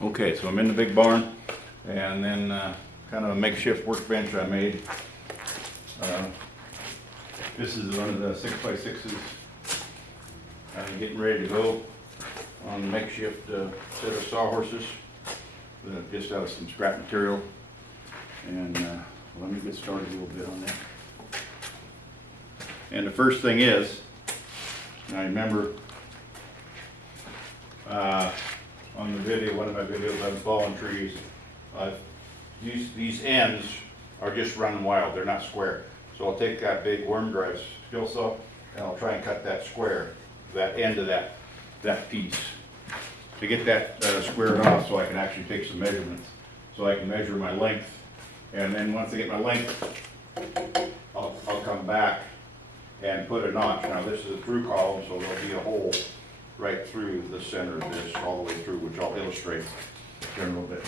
Okay, so I'm in the big barn, and then kind of a makeshift workbench I made. This is one of the 6x6s. I'm getting ready to go on a makeshift set of sawhorses, just out of some scrap material. And let me get started a little bit on that. And the first thing is, I remember on the video, one of my videos on fallen trees, these ends are just running wild, they're not square. So I'll take that big worm drive skill saw and I'll try and cut that square, that end of that piece, to get that squared off so I can actually take some measurements, so I can measure my length. And then once I get my length, I'll come back and put a notch. Now this is a through column, so there'll be a hole right through the center of this, all the way through, which I'll illustrate here in a little bit.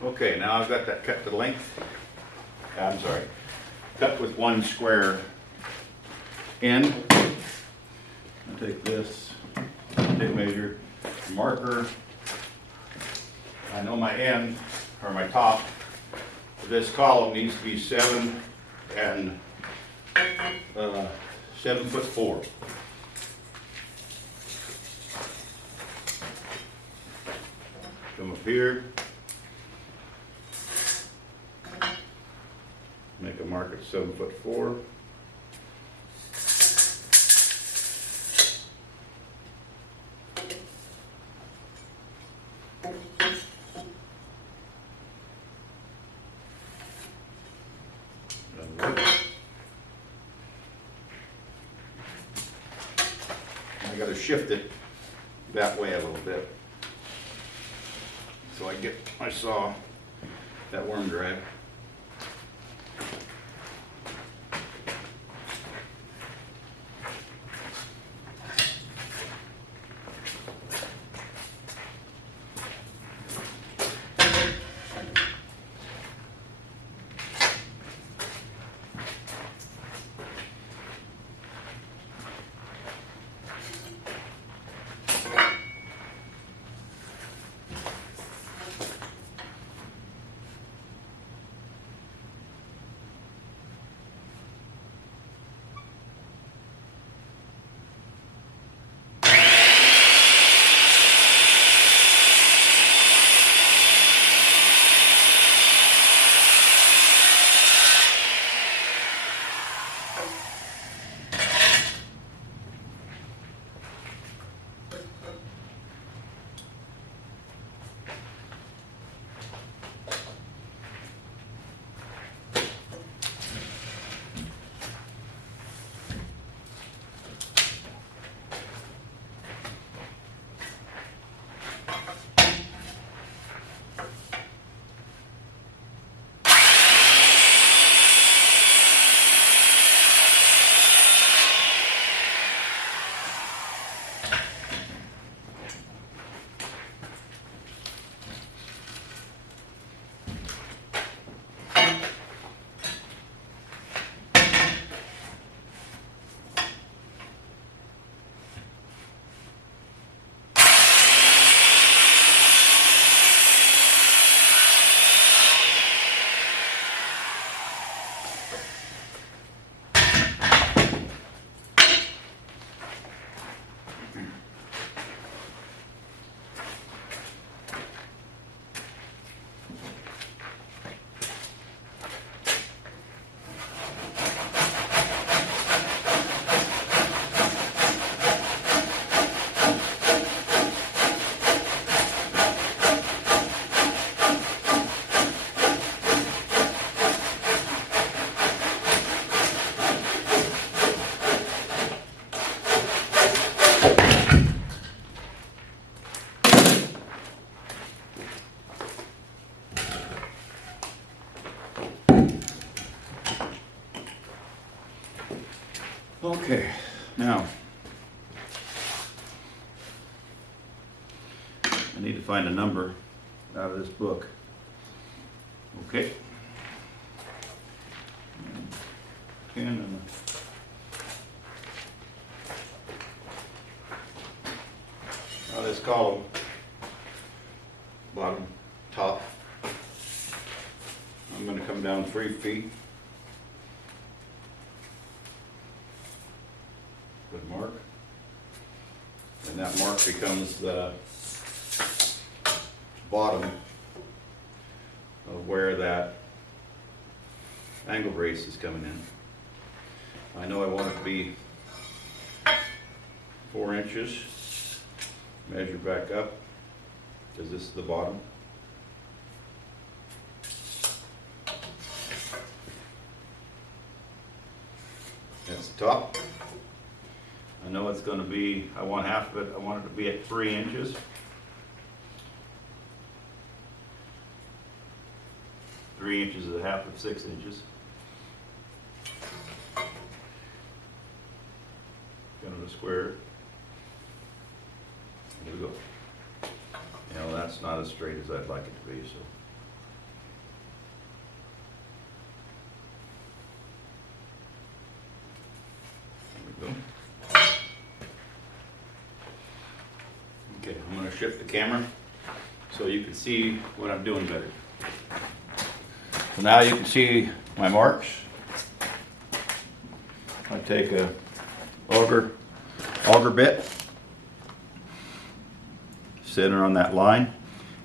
Okay, now I've got that cut to length. I'm sorry, cut with one square end. I'll take this tape measure, marker. I know my end, or my top, of this column needs to be 7 and 7'4". Come up here. Make a mark at 7'4". I got to shift it that way a little bit so I get my saw, that worm drive. Okay, now I need to find a number out of this book. Okay. Pen and this column, bottom, top. I'm going to come down 3 feet. Good mark. And that mark becomes the bottom of where that angle brace is coming in. I know I want it to be 4 inches. Measure back up, because this is the bottom. That's the top. I know it's going to be, I want half of it, I want it to be at 3 inches. Three inches is a half of 6 inches. Kind of a square. Here we go. You know, that's not as straight as I'd like it to be, so. There we go. Okay, I'm going to shift the camera so you can see what I'm doing better. So now you can see my marks. I take a auger bit, center on that line,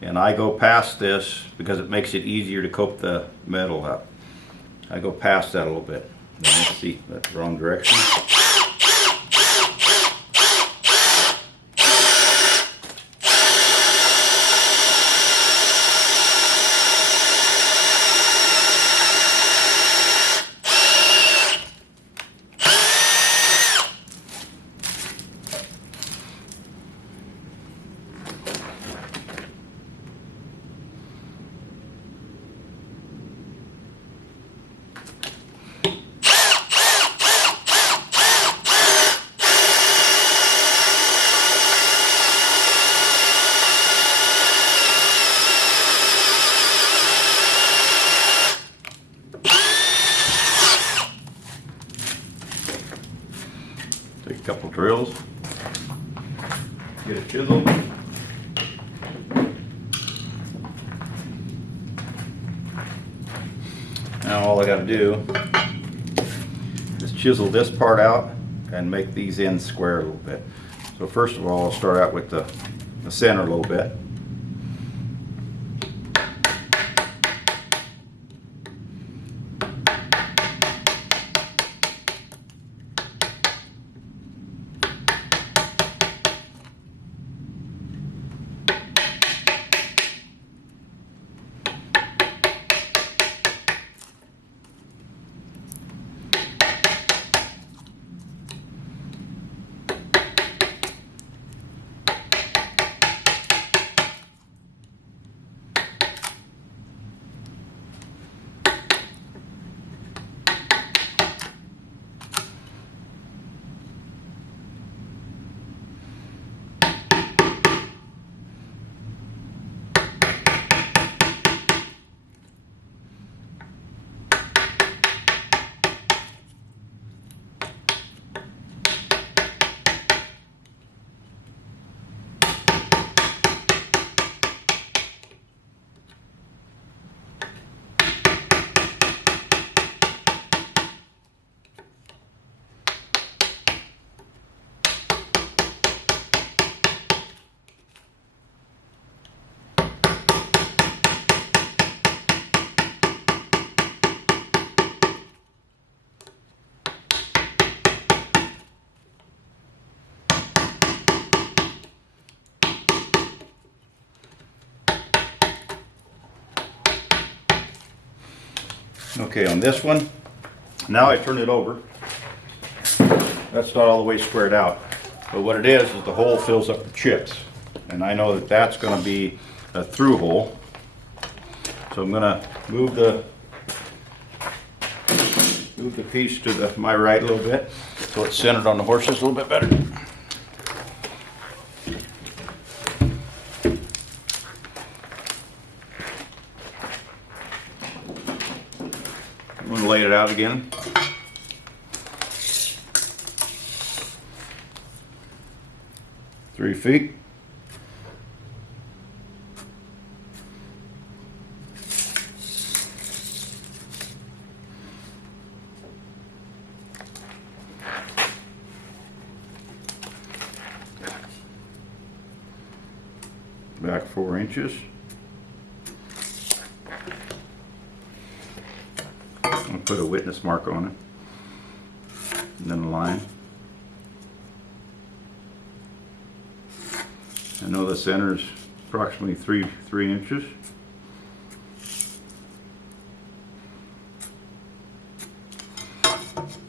and I go past this because it makes it easier to coat the metal up. I go past that a little bit. Let's see, that's the wrong direction. Take a couple drills, get a chisel. Now all I got to do is chisel this part out and make these ends square a little bit. So first of all, I'll start out with the center a little bit. Okay, on this one, now I turn it over. That's not all the way squared out, but what it is the hole fills up with chips, and I know that that's going to be a through hole. So I'm going to move Move the piece to my right a little bit so it's centered on the horses a little bit better. I'm going to lay it out again. Three feet. Back 4 inches. I'll put a witness mark on it, and then a line. I know the center is approximately three inches.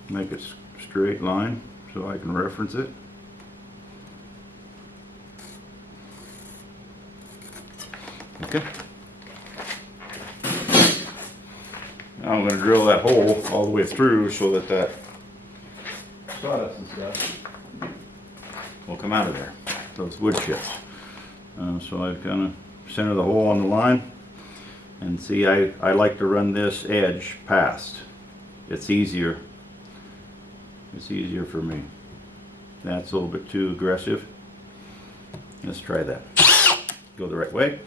Make it straight line so I can reference it. Okay. Now I'm going to drill that hole all the way through so that that sawdust and stuff will come out of there, those wood chips. So I kind of center the hole on the line, and see, I like to run this edge past. It's easier. It's easier for me. That's a little bit too aggressive. Let's try that. Go the right way.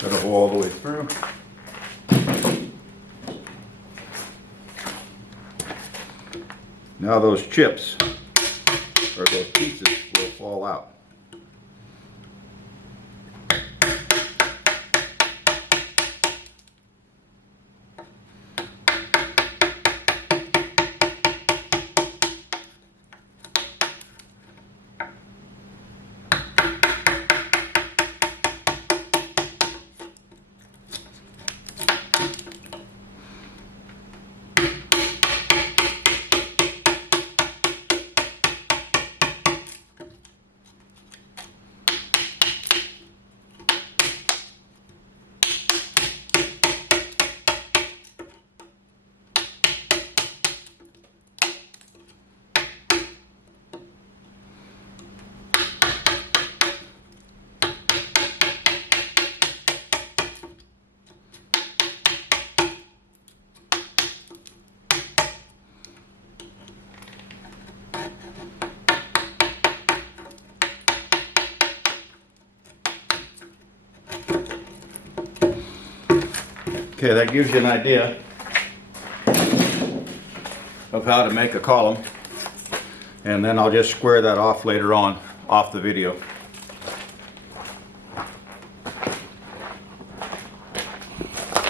Cut a hole all the way through. Now those chips, or those pieces, will fall out. Okay, that gives you an idea of how to make a column, and then I'll just square that off later on off the video.